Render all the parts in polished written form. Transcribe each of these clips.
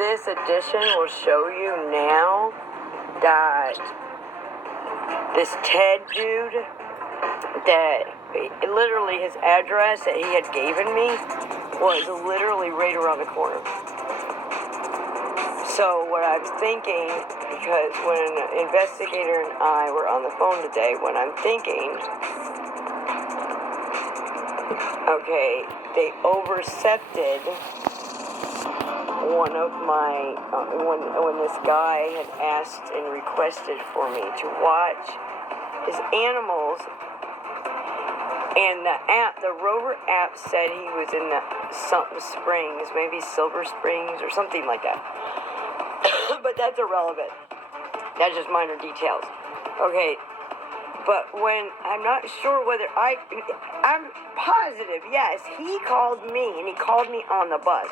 this edition will show you now that this Ted dude, that literally his address that he had given me was literally right around the corner. So what I'm thinking, because when an investigator and I were on the phone today, what I'm thinking, okay, they overcepted one of my, when this guy had asked and requested for me to watch his animals, and the Rover app said he was in the something springs, maybe Silver Springs or something like that. But that's irrelevant. That's just minor details. Okay, but when, I'm not sure whether I'm positive, yes, he called me, and he called me on the bus.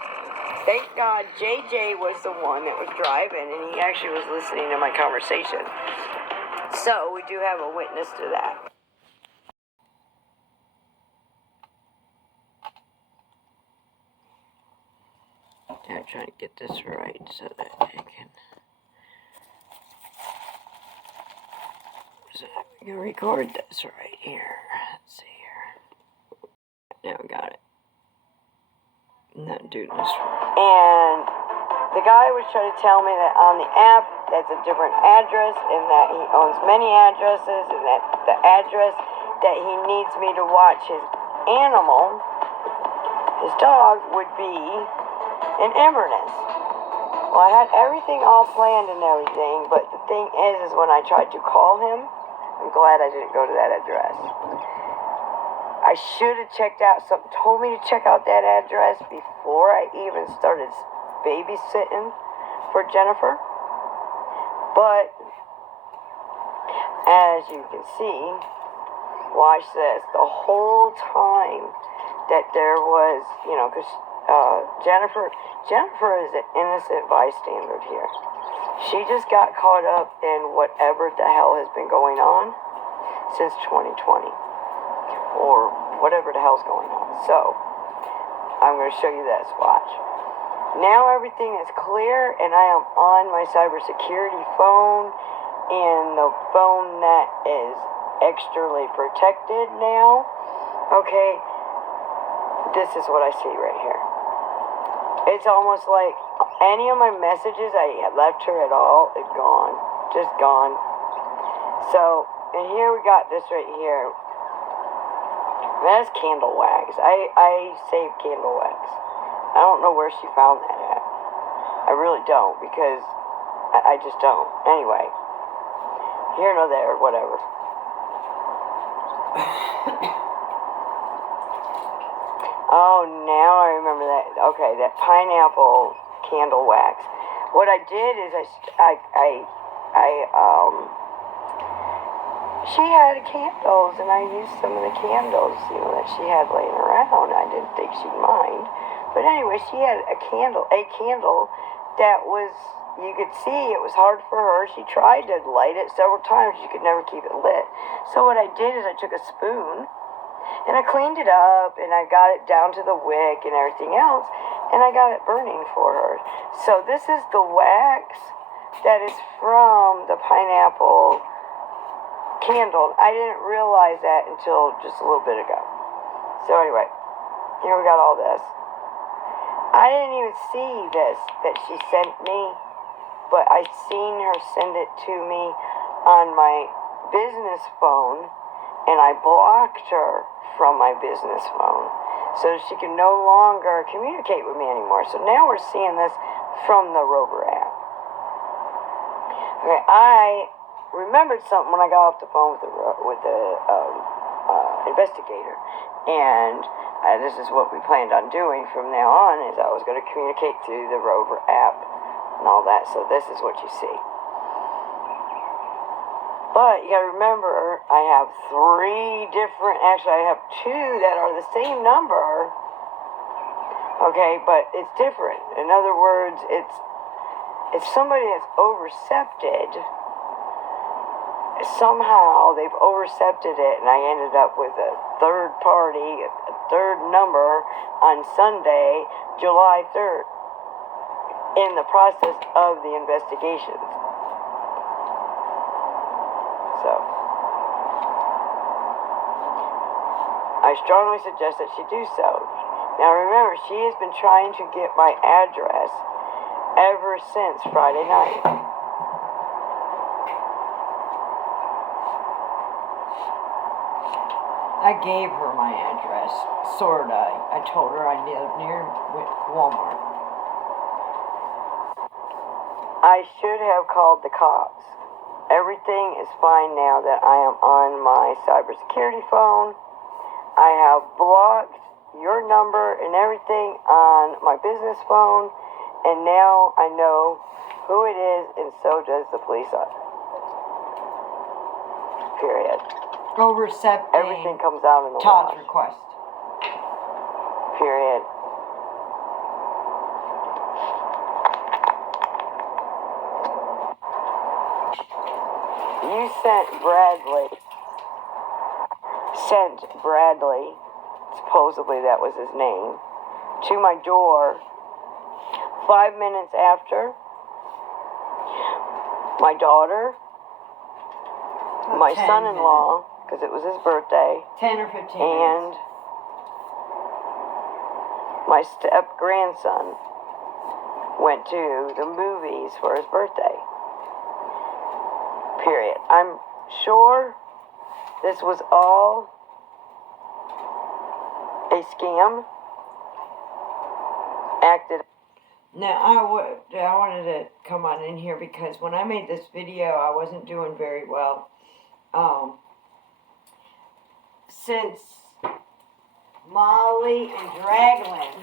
Thank God JJ was the one that was driving, and he actually was listening to my conversation. So we do have a witness to that. I'm trying to get this right so that I can record this right here. Let's see here. Now we got it. Not doing this. And the guy was trying to tell me that on the app that's a different address, and that he owns many addresses, and that the address that he needs me to watch his animal, his dog, would be in Inverness. Well, I had everything all planned and everything, but the thing is when I tried to call him, I'm glad I didn't go to that address. I should have checked out, something told me to check out that address before I even started babysitting for Jennifer. But, as you can see, watch this, the whole time that there was, because Jennifer is an innocent bystander here. She just got caught up in whatever the hell has been going on since 2020, or whatever the hell's going on. So, I'm going to show you this, watch. Now everything is clear, and I am on my cybersecurity phone, and the phone that is extremely protected now. Okay, this is what I see right here. It's almost like any of my messages I had left her at all is gone. Just gone. So, and here we got this right here. That's candle wax. I saved candle wax. I don't know where she found that at. I really don't, because I just don't. Anyway, here nor there, whatever. Oh, now I remember that. Okay, that pineapple candle wax. What I did is she had candles, and I used some of the candles, that she had laying around. I didn't think she'd mind. But anyway, she had a candle that was, you could see it was hard for her. She tried to light it several times. She could never keep it lit. So what I did is I took a spoon, and I cleaned it up, and I got it down to the wick and everything else, and I got it burning for her. So this is the wax that is from the pineapple candle. I didn't realize that until just a little bit ago. So anyway, here we got all this. I didn't even see this that she sent me, but I seen her send it to me on my business phone, and I blocked her from my business phone so she can no longer communicate with me anymore. So now we're seeing this from the Rover app. Okay, I remembered something when I got off the phone with the investigator, and this is what we planned on doing from now on, is I was going to communicate through the Rover app and all that. So this is what you see. But you gotta remember, I have I have two that are the same number. Okay, but it's different. In other words, if somebody has overcepted, somehow they've overcepted it, and I ended up with a third party, a third number on Sunday, July 3rd. in the process of the investigations. So, I strongly suggest that she do so. Now remember, she has been trying to get my address ever since Friday night. I gave her my address, sorta. I told her I live near Walmart. I should have called the cops. Everything is fine now that I am on my cybersecurity phone. I have blocked your number and everything on my business phone, and now I know who it is, and so does the police officer. Period. Overstepping Everything comes out in the Todd's wash. request. Period. You sent Bradley, supposedly that was his name, to my door 5 minutes after my daughter, my son-in-law, because it was his birthday, 10 or 15 and minutes. my step-grandson went to the movies for his birthday. Period. I'm sure this was all a scam acted. Now, I wanted to come on in here because when I made this video, I wasn't doing very well. Since Molly and Draylen,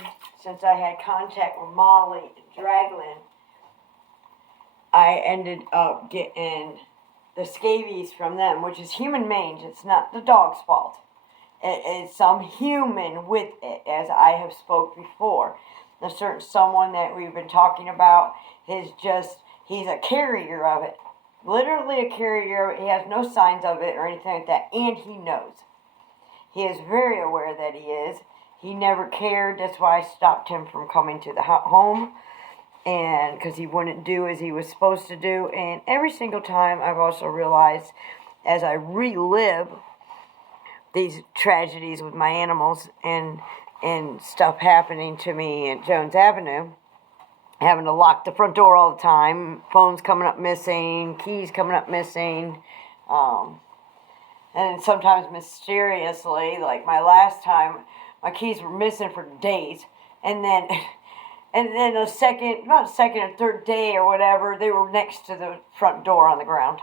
since I had contact with Molly and Draylen, I ended up getting the scabies from them, which is human mange. It's not the dog's fault. It is some human with it, as I have spoke before. A certain someone that we've been talking about is just, he's a carrier of it. Literally a carrier of it. He has no signs of it or anything like that, and he knows. He is very aware that he is. He never cared. That's why I stopped him from coming to the home, and because he wouldn't do as he was supposed to do. And every single time I've also realized, as I relive these tragedies with my animals and stuff happening to me at Jones Avenue, having to lock the front door all the time, phones coming up missing, keys coming up missing, and sometimes mysteriously, like my last time, my keys were missing for days, and then the second or third day or whatever, they were next to the front door on the ground.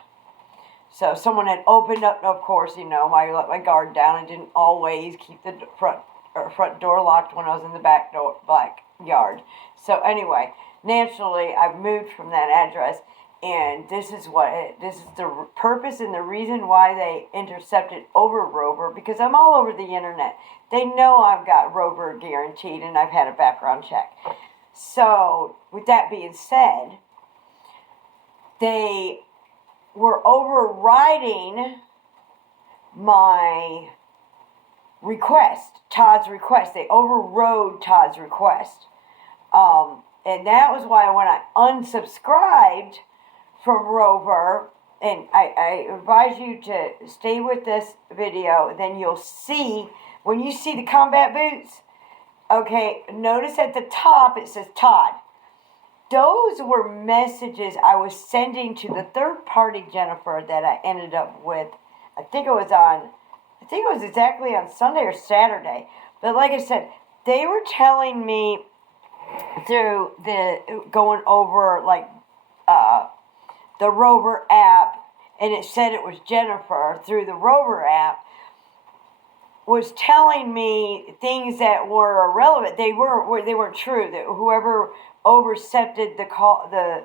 So someone had opened up, of course, I let my guard down. I didn't always keep the front door locked when I was in the backyard. So anyway, naturally, I've moved from that address, and this is the purpose and the reason why they intercepted over Rover, because I'm all over the internet. They know I've got Rover guaranteed, and I've had a background check. So, with that being said, they were overriding my request, Todd's request. They overrode Todd's request. And that was why when I unsubscribed from Rover, and I advise you to stay with this video, then you'll see, when you see the combat boots, okay, notice at the top it says Todd. Those were messages I was sending to the third party Jennifer that I ended up with. I think it was exactly on Sunday or Saturday. But like I said, they were telling me through going over the Rover app, and it said it was Jennifer through the Rover app, was telling me things that were irrelevant. They weren't true. That whoever overcepted the call, the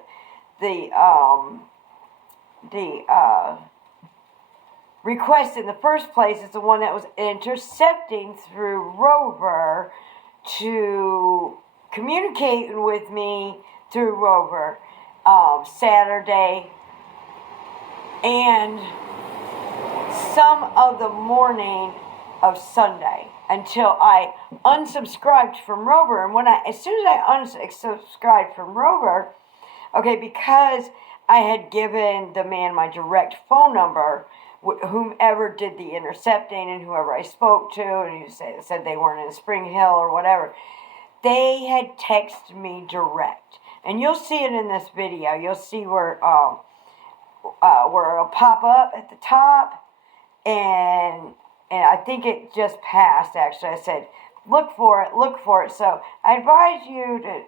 request in the first place is the one that was intercepting through Rover to communicate with me through Rover Saturday and some of the morning of Sunday. until I unsubscribed from Rover. And as soon as I unsubscribed from Rover, okay, because I had given the man my direct phone number, whomever did the intercepting and whoever I spoke to, and he said they weren't in Spring Hill or whatever, they had texted me direct. And you'll see it in this video. You'll see where it'll pop up at the top, and I think it just passed, actually. I said, look for it. So I advise you to,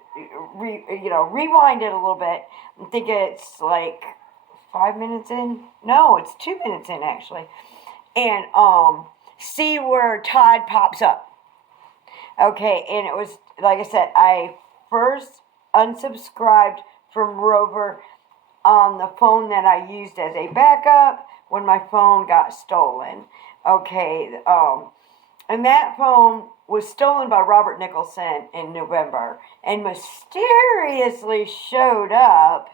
rewind it a little bit. I think it's like 5 minutes in. No, it's 2 minutes in, actually. And see where Todd pops up. Okay, and it was, like I said, I first unsubscribed from Rover on the phone that I used as a backup when my phone got stolen. Okay, and that phone was stolen by Robert Nicholson in November and mysteriously showed up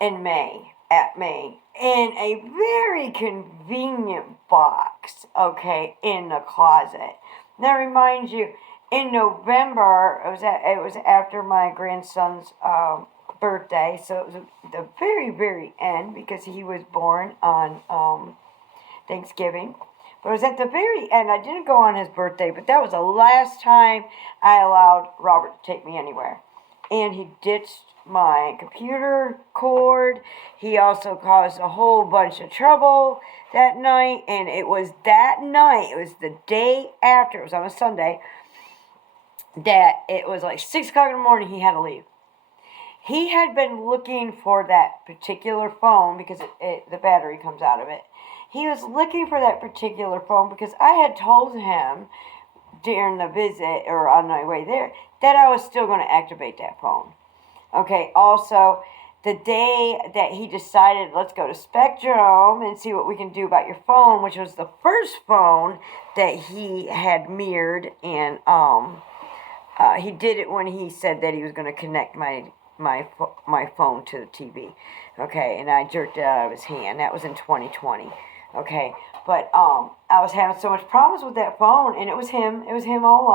in May, in a very convenient box, okay, in the closet. Now, remind you, in November, it was after my grandson's birthday, so it was the very, very end, because he was born on Thanksgiving. But it was at the very end. I didn't go on his birthday, but that was the last time I allowed Robert to take me anywhere. And he ditched my computer cord. He also caused a whole bunch of trouble that night. And it was that night, it was the day after, it was on a Sunday, that it was like 6 o'clock in the morning, he had to leave. He had been looking for that particular phone because the battery comes out of it. He was looking for that particular phone because I had told him during the visit, or on my way there, that I was still going to activate that phone. Okay, also, the day that he decided, let's go to Spectrum and see what we can do about your phone, which was the first phone that he had mirrored, and he did it when he said that he was going to connect my phone to the TV. Okay, and I jerked it out of his hand. That was in 2020. Okay, but I was having so much problems with that phone, and it was him all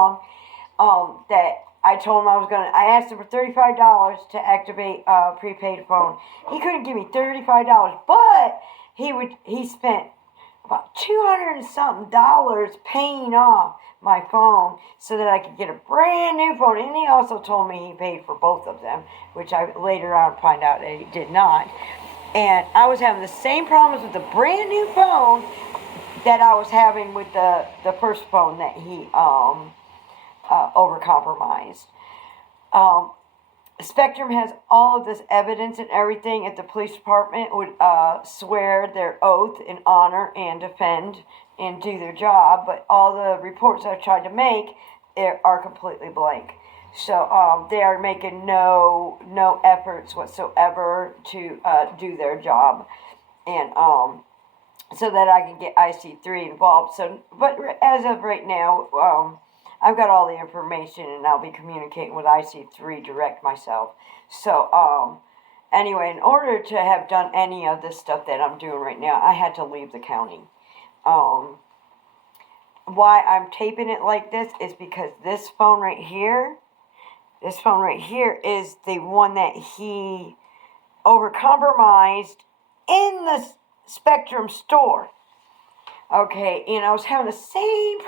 along, that I told him I asked him for $35 to activate a prepaid phone. He couldn't give me $35, but he spent about $200 and something paying off my phone so that I could get a brand new phone. And he also told me he paid for both of them, which I later on find out that he did not. And I was having the same problems with the brand new phone that I was having with the first phone that he overcompromised. Spectrum has all of this evidence and everything. If the police department would swear their oath in honor and defend and do their job, but all the reports I've tried to make are completely blank. So they are making no efforts whatsoever to do their job, and so that I can get IC3 involved. So, but as of right now, I've got all the information, and I'll be communicating with IC3 direct myself. So, anyway, in order to have done any of this stuff that I'm doing right now, I had to leave the county. Why I'm taping it like this is because this phone right here is the one that he overcompromised in the Spectrum store. Okay, and I was having the same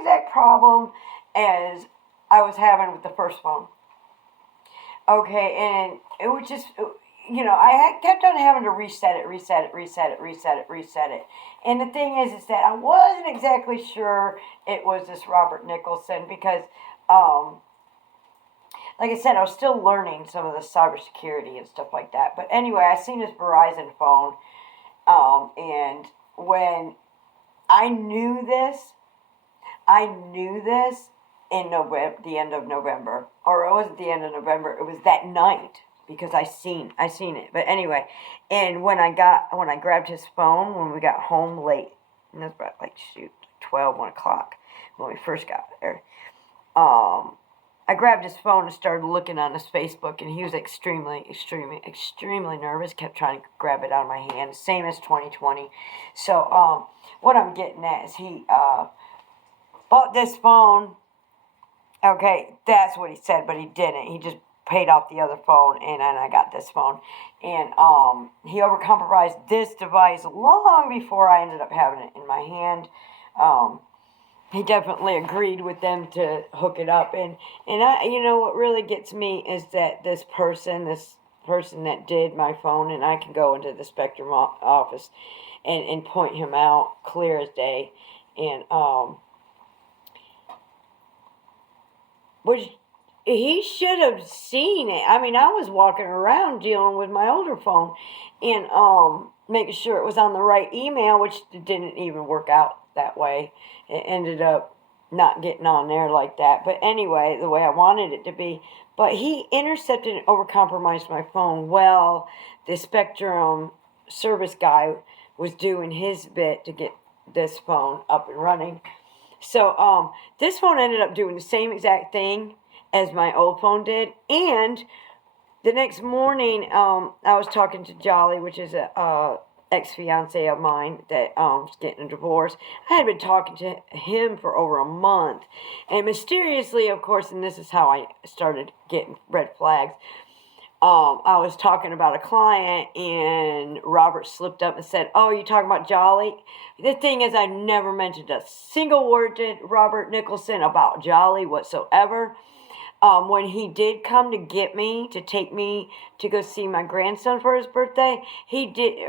exact problem as I was having with the first phone. Okay, and it was just, I kept on having to reset it. And the thing is that I wasn't exactly sure it was this Robert Nicholson because, like I said, I was still learning some of the cybersecurity and stuff like that. But anyway, I seen this Verizon phone, and when I knew this in November, the end of November, or it wasn't the end of November, it was that night, because I seen it. But anyway, and when I grabbed his phone when we got home late, and that's about 1 o'clock when we first got there, I grabbed his phone and started looking on his Facebook, and he was extremely nervous, kept trying to grab it out of my hand, same as 2020. So, what I'm getting at is he bought this phone. Okay, that's what he said, but he didn't. He just paid off the other phone, and then I got this phone. And he overcompromised this device long before I ended up having it in my hand. He definitely agreed with them to hook it up. And I, what really gets me is that this person that did my phone, and I can go into the Spectrum office and point him out clear as day. And, which he should have seen it. I mean, I was walking around dealing with my older phone and making sure it was on the right email, which didn't even work out that way. It ended up not getting on there like that. But anyway, the way I wanted it to be. But he intercepted and overcompromised my phone. Well, the Spectrum service guy was doing his bit to get this phone up and running. So this phone ended up doing the same exact thing as my old phone did. And the next morning, I was talking to Jolly, which is a ex-fiance of mine that was getting a divorce. I had been talking to him for over a month. And mysteriously, of course, and this is how I started getting red flags, I was talking about a client, and Robert slipped up and said, "Oh, you talking about Jolly?" The thing is, I never mentioned a single word to Robert Nicholson about Jolly whatsoever. When he did come to get me, to take me to go see my grandson for his birthday, he did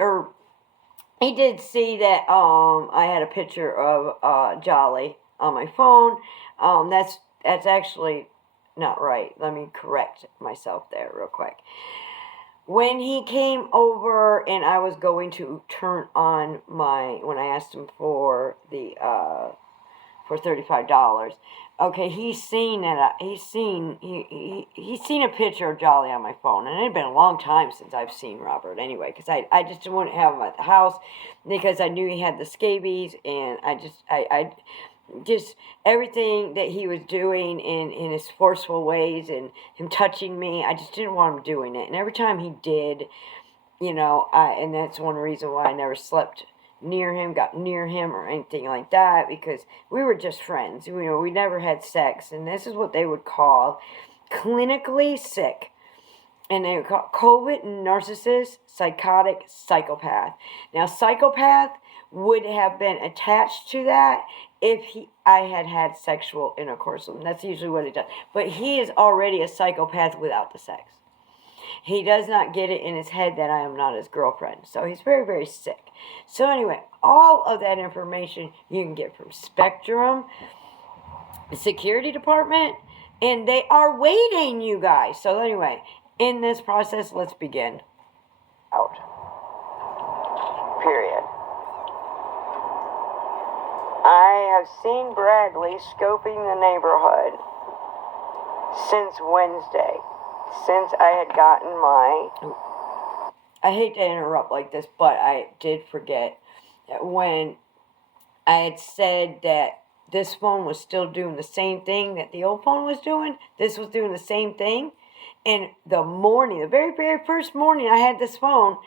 see that I had a picture of Jolly on my phone. That's actually not right. Let me correct myself there real quick. When he came over and I was going to turn on when I asked him for the for $35, okay, he's seen a picture of Jolly on my phone, and it had been a long time since I've seen Robert anyway, because I just wouldn't have him at the house because I knew he had the scabies, and I just everything that he was doing in his forceful ways and him touching me, I just didn't want him doing it. And every time he did, and that's one reason why I never slept near him, got near him or anything like that, because we were just friends. We never had sex, and this is what they would call clinically sick. And they would call COVID narcissist, psychotic, psychopath. Now, psychopath would have been attached to that if I had sexual intercourse with him. That's usually what it does. But he is already a psychopath without the sex. He does not get it in his head that I am not his girlfriend. So he's very, very sick. So anyway, all of that information you can get from Spectrum, the security department, and they are waiting, you guys. So anyway, in this process, let's begin. Out. Period. I have seen Bradley scoping the neighborhood since Wednesday. Since I had gotten I hate to interrupt like this, but I did forget that when I had said that this phone was still doing the same thing that the old phone was doing, this was doing the same thing. And the very, very first morning I had this phone,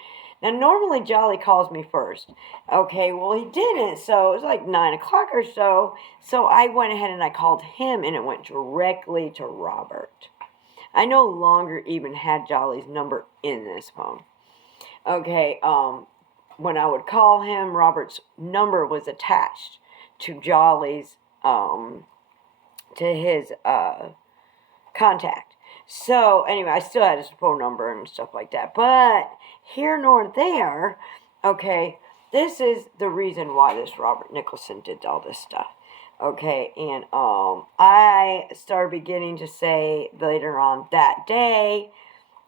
now normally Jolly calls me first. Okay, well he didn't, so it was like 9 o'clock or so. So I went ahead and I called him, and it went directly to Robert. I no longer even had Jolly's number in this phone. Okay, when I would call him, Robert's number was attached to Jolly's, to his contact. So anyway, I still had his phone number and stuff like that. But here nor there, okay, this is the reason why this Robert Nicholson did all this stuff. Okay, and I started beginning to say later on that day,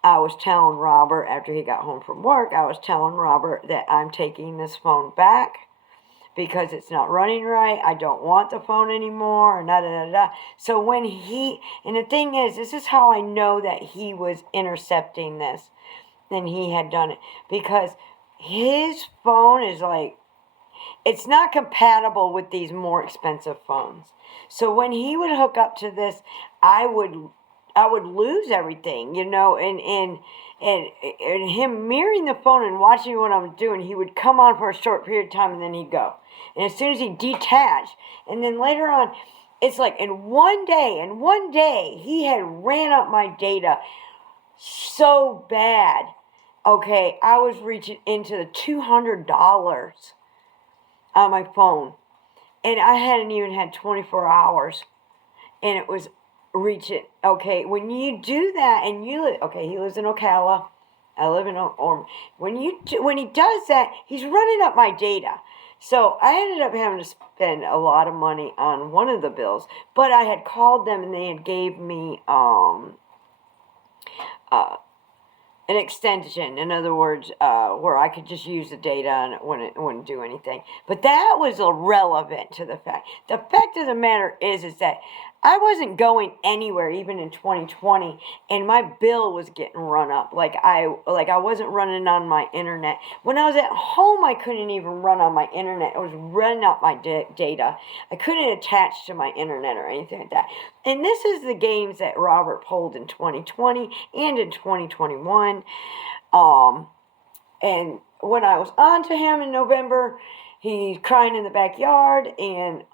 I was telling Robert, after he got home from work, I was telling Robert that I'm taking this phone back because it's not running right. I don't want the phone anymore, and da-da-da-da. So when and the thing is, this is how I know that he was intercepting this, and he had done it, because his phone is like, it's not compatible with these more expensive phones. So when he would hook up to this, I would I would lose everything, you know, and him mirroring the phone and watching what I was doing, he would come on for a short period of time and then he'd go. And as soon as he detached, and then later on, it's like in one day, he had ran up my data so bad. Okay, I was reaching into the $200 on my phone. And I hadn't even had 24 hours. And it was reaching. Okay, when you do that and you live, okay, he lives in Ocala. I live in Orm. When he does that, he's running up my data. So I ended up having to spend a lot of money on one of the bills. But I had called them and they had gave me an extension, in other words, where I could just use the data and it wouldn't do anything. But that was irrelevant to the fact. The fact of the matter is that I wasn't going anywhere, even in 2020, and my bill was getting run up. Like I wasn't running on my internet. When I was at home, I couldn't even run on my internet. I was running up my data. I couldn't attach to my internet or anything like that. And this is the games that Robert pulled in 2020 and in 2021. And when I was on to him in November, he's crying in the backyard, and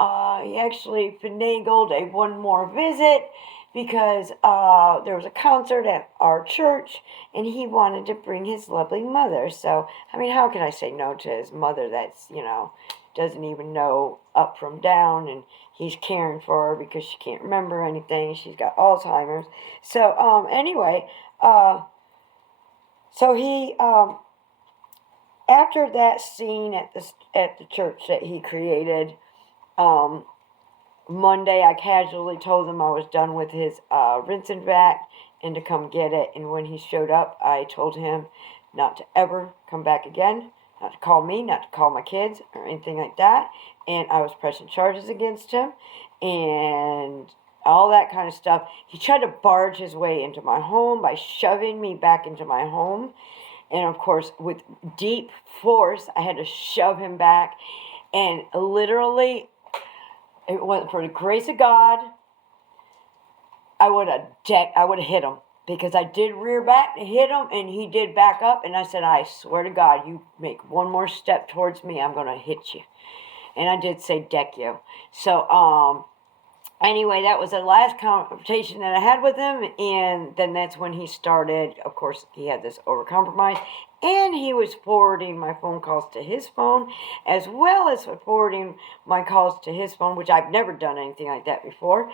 he actually finagled one more visit because there was a concert at our church, and he wanted to bring his lovely mother. So, I mean, how can I say no to his mother that's, you know, doesn't even know up from down, and he's caring for her because she can't remember anything. She's got Alzheimer's. So, anyway, so he... after that scene at the church that he created, Monday I casually told him I was done with his rinse and vac and to come get it. And when he showed up, I told him not to ever come back again, not to call me, not to call my kids or anything like that. And I was pressing charges against him and all that kind of stuff. He tried to barge his way into my home by shoving me back into my home. And, of course, with deep force, I had to shove him back. And literally, it wasn't for the grace of God, I would have hit him. Because I did rear back to hit him, and he did back up. And I said, I swear to God, you make one more step towards me, I'm going to hit you. And I did say, deck you. So, anyway, that was the last conversation that I had with him, and then that's when he started. Of course, he had this overcompromise, and he was forwarding my phone calls to his phone, as well as forwarding my calls to his phone, which I've never done anything like that before.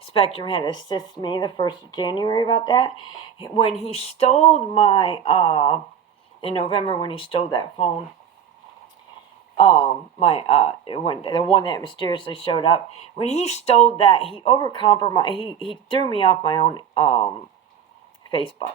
Spectrum had to assist me the 1st of January about that. When he stole in November, when he stole that phone, when the one that mysteriously showed up, when he stole that, he overcompromised. He threw me off my own Facebook.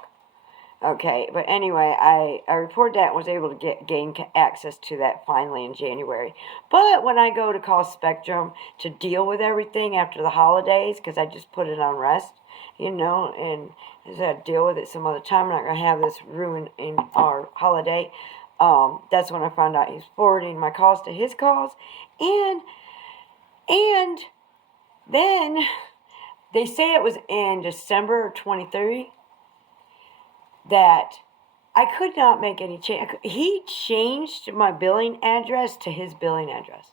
Okay, but anyway, I reported that and was able to gain access to that finally in January. But when I go to call Spectrum to deal with everything after the holidays, because I just put it on rest, you know, and I said I'd deal with it some other time. I'm not going to have this ruin in our holiday. That's when I found out he's forwarding my calls to his calls. And then they say it was in December 23 that I could not make any change. He changed my billing address to his billing address.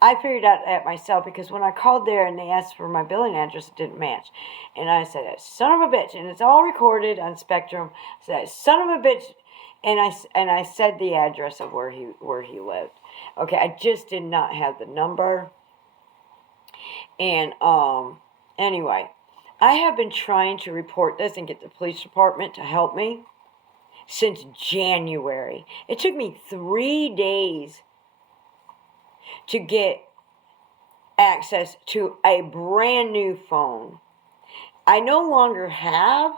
I figured out that myself because when I called there and they asked for my billing address, it didn't match. And I said, that son of a bitch, and it's all recorded on Spectrum. I said, son of a bitch. And I said the address of where he lived. Okay, I just did not have the number. And anyway, I have been trying to report this and get the police department to help me since January. It took me 3 days to get access to a brand new phone. I no longer have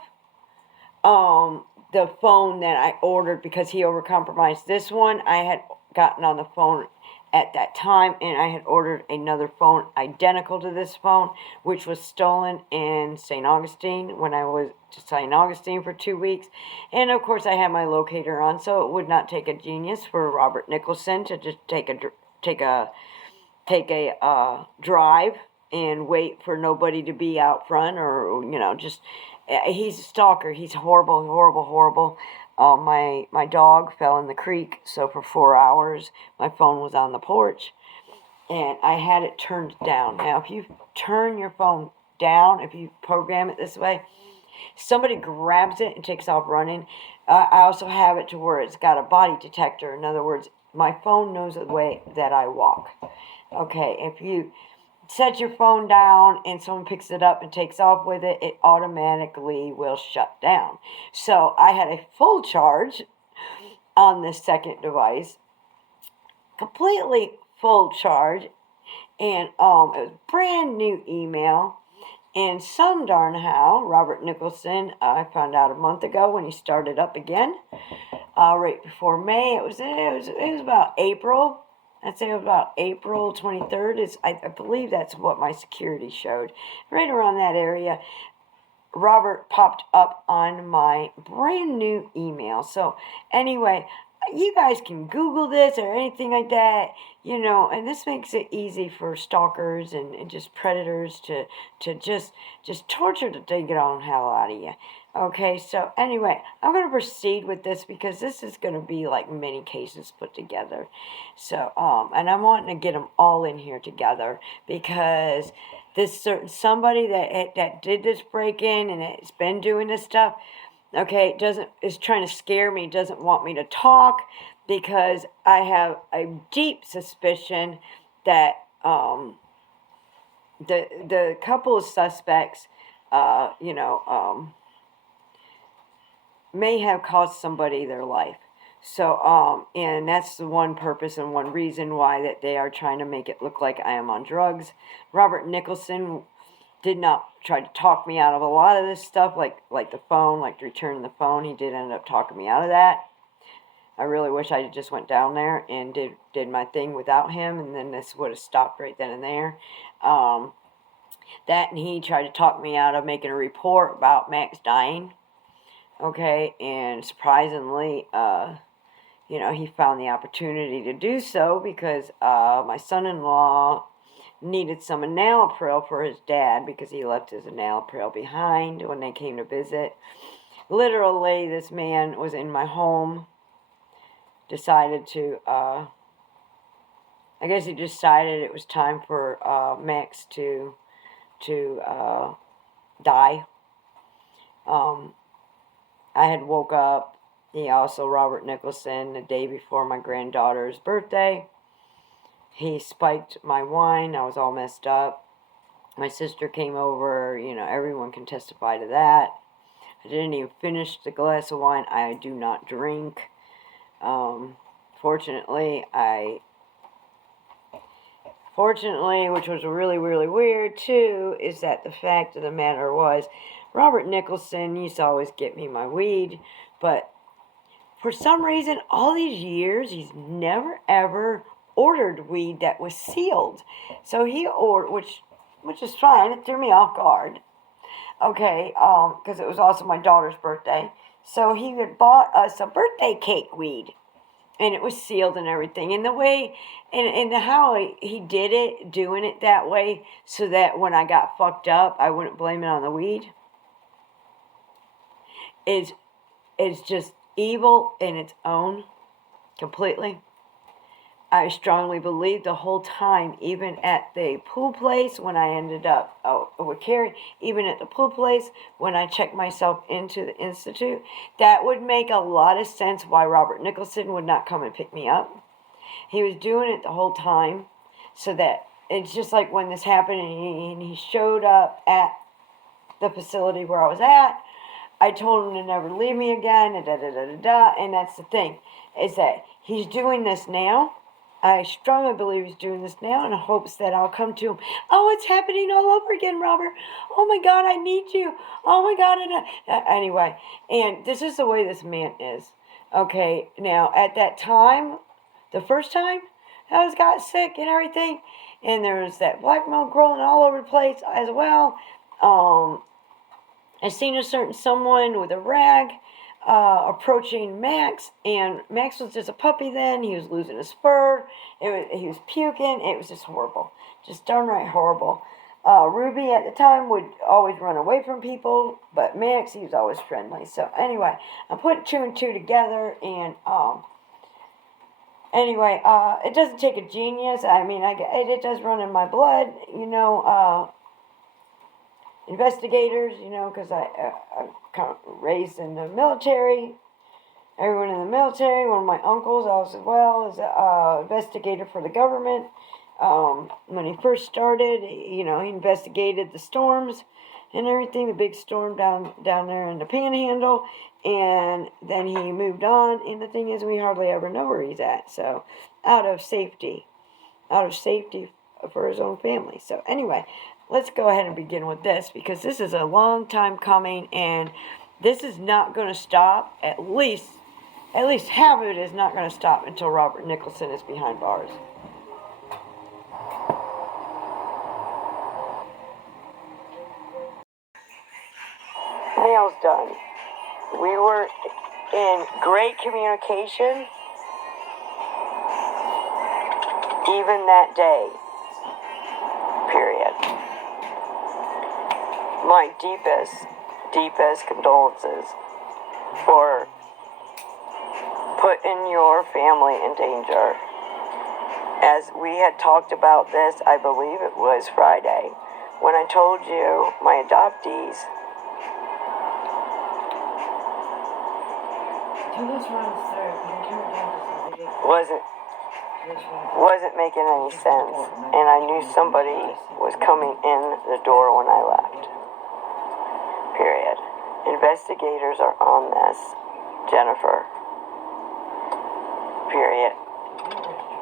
the phone that I ordered because he overcompromised this one. I had gotten on the phone at that time, and I had ordered another phone identical to this phone, which was stolen in St. Augustine when I was to St. Augustine for 2 weeks. And of course, I had my locator on, so it would not take a genius for Robert Nicholson to just take a drive and wait for nobody to be out front, or just he's a stalker. He's horrible, horrible, horrible. My dog fell in the creek, so for 4 hours my phone was on the porch, and I had it turned down. Now, if you turn your phone down, if you program it this way, somebody grabs it and takes off running. I also have it to where it's got a body detector. In other words, my phone knows the way that I walk. Okay, if you set your phone down and someone picks it up and takes off with it, it automatically will shut down. So I had a full charge on this second device, completely full charge, and it was brand new email. And some darn how, Robert Nicholson, I found out a month ago when he started up again, right before May. It was about April. I'd say it was about April 23rd. I believe that's what my security showed. Right around that area, Robert popped up on my brand new email. So anyway, you guys can Google this or anything like that, and this makes it easy for stalkers and just predators to just torture to take it on hell out of you. Okay, so anyway, I'm going to proceed with this because this is going to be like many cases put together. So, and I'm wanting to get them all in here together because this certain somebody that did this break-in and it's been doing this stuff, okay, is trying to scare me, doesn't want me to talk because I have a deep suspicion that the couple of suspects, may have cost somebody their life. So, and that's the one purpose and one reason why that they are trying to make it look like I am on drugs. Robert Nicholson did not try to talk me out of a lot of this stuff, like the phone, like returning the phone. He did end up talking me out of that. I really wish I just went down there and did my thing without him, and then this would have stopped right then and there. That, and he tried to talk me out of making a report about Max dying. Okay, and surprisingly, he found the opportunity to do so because my son-in-law needed some enalapril for his dad because he left his enalapril behind when they came to visit. Literally, this man was in my home, decided to, I guess he decided it was time for Max to die. I had woke up. He also, Robert Nicholson, the day before my granddaughter's birthday, he spiked my wine. I was all messed up. My sister came over. Everyone can testify to that. I didn't even finish the glass of wine. I do not drink. Fortunately, which was really, really weird too, is that the fact of the matter was, Robert Nicholson used to always get me my weed, but for some reason, all these years, he's never ever ordered weed that was sealed. So he ordered, which is fine. It threw me off guard. Okay, because it was also my daughter's birthday. So he had bought us a birthday cake weed, and it was sealed and everything. And the way, and how he did it, doing it that way, so that when I got fucked up, I wouldn't blame it on the weed, is just evil in its own, completely. I strongly believe the whole time, even at the pool place when I ended up with Carrie, even at the pool place when I checked myself into the institute, that would make a lot of sense why Robert Nicholson would not come and pick me up. He was doing it the whole time, so that it's just like when this happened and he showed up at the facility where I was at. I told him to never leave me again, and that's the thing, is that he's doing this now. I strongly believe he's doing this now in hopes that I'll come to him. Oh, it's happening all over again, Robert. Oh my God, I need you. Oh my God. Anyway, and this is the way this man is. Okay, now at that time, the first time I got sick and everything, and there was that black milk growing all over the place as well. I seen a certain someone with a rag approaching Max, and Max was just a puppy then. He was losing his fur. He was puking. It was just horrible. Just downright horrible. Ruby at the time would always run away from people, but Max, he was always friendly. So anyway, I'm putting 2 and 2 together, and anyway, it doesn't take a genius. I mean, it does run in my blood, you know. Investigators, you know, because I'm kind of raised in the military. Everyone in the military. One of my uncles, also as well, is an investigator for the government. When he first started, you know, he investigated the storms and everything, the big storm down there in the Panhandle, and then he moved on. And the thing is, we hardly ever know where he's at. So, out of safety for his own family. So anyway, let's go ahead and begin with this, because this is a long time coming, and this is not going to stop. At least half of it is not going to stop until Robert Nicholson is behind bars. Nails done. We were in great communication even that day. Period. My deepest condolences for putting your family in danger. As we had talked about this, I believe it was Friday, when I told you my adoptees wasn't making any sense, and I knew somebody was coming in the door when I left. Period. Investigators are on this, Jennifer. Period.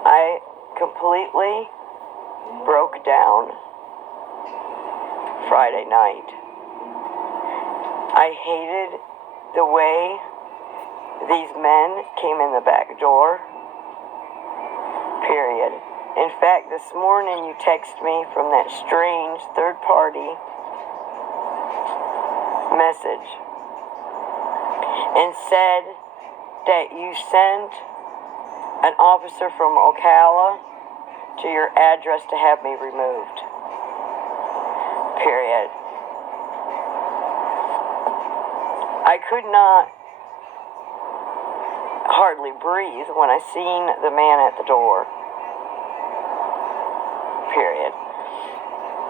I completely broke down Friday night. I hated the way these men came in the back door. Period. In fact, this morning you texted me from that strange third-party message and said that you sent an officer from Ocala to your address to have me removed. Period. I could not hardly breathe when I seen the man at the door. Period.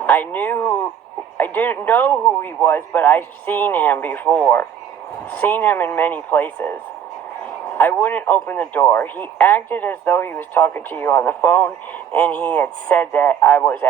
I didn't know who he was, but I've seen him before. Seen him in many places. I wouldn't open the door. He acted as though he was talking to you on the phone, and he had said that I was